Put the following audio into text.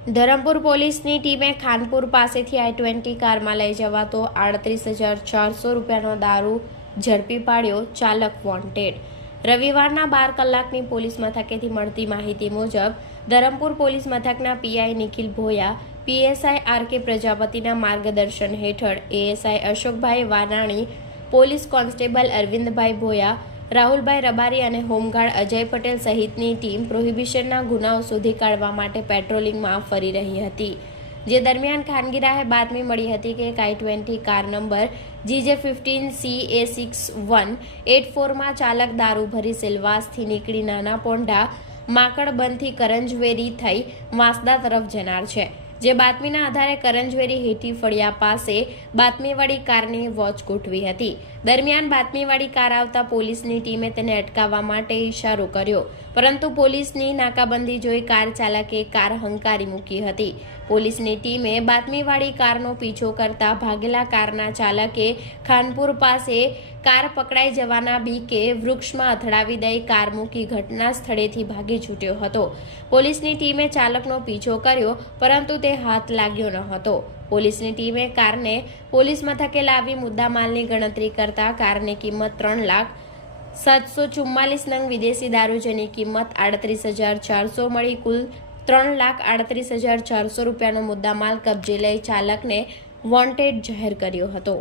ધરમપુર પોલીસની ટીમે ખાનપુર પાસેથી આઈ ટ્વેન્ટી કારમાં લઈ જવાતો આડત્રીસ હજાર ચારસો રૂપિયાનો દારૂ ઝડપી પાડ્યો ચાલક વોન્ટેડ. રવિવારના બાર કલાકની પોલીસ મથકેથી મળતી માહિતી મુજબ, ધરમપુર પોલીસ મથકના PI Nikhil Bhoya PSI R K પ્રજાપતિના માર્ગદર્શન હેઠળ ASI Ashokbhai Vanani, police constable Arvindbhai Bhoya Rahulbhai Rabari અને હોમગાર્ડ અજય પટેલ સહિતની ટીમ પ્રોહિબિશનના ગુનાઓ શોધી કાઢવા માટે પેટ્રોલિંગમાં ફરી રહી હતી. જે દરમિયાન ખાનગીરાએ બાતમી મળી હતી કે એક I twenty car number GJ fifteen C A six one eight ફોરમાં ચાલક દારૂ ભરી સિલવાસથી નીકળી નાના પોંઢા માકડબંધથી કરંજવેરી થઈ વાંસદા તરફ જનાર છે. જે બાતમીના આધારે કરંજવેરી હેઠી ફળિયા પાસે બાતમીવાળી કારની વોચ ગોઠવી હતી. દરમિયાન બાતમીવાળી કાર આવતા પોલીસની ટીમે તેને અટકાવવા માટે ઇશારો કર્યો. પરંતુ પોલીસની નાકાબંધી જોઈ કાર ચાલકે કાર હંકારી મૂકી હતી. પોલીસની ટીમે બાતમીવાળી કારનો પીછો કરતા ભાગેલા કારના ચાલકે ખાનપુર પાસે કાર પકડાઈ જવાના બીકે વૃક્ષમાં અથડાવી દઈ કાર મૂકી ઘટના સ્થળેથી ભાગી છૂટ્યો હતો. પોલીસની ટીમે ચાલકનો પીછો કર્યો, પરંતુ તે હાથ લાગ્યો ન હતો. પોલીસની ટીમે કારને પોલીસ મથકે લાવી મુદ્દામાલની ગણતરી કરતા કારની કિંમત ત્રણ લાખ સાતસો ચુમ્માલીસ નંગ વિદેશી દારૂ જેની કિંમત આડત્રીસ હજાર ચારસો મળી કુલ ત્રણ લાખ આડત્રીસ હજાર ચારસો રૂપિયાનો મુદ્દામાલ કબજે લઈ ચાલકને વોન્ટેડ જાહેર કર્યો હતો.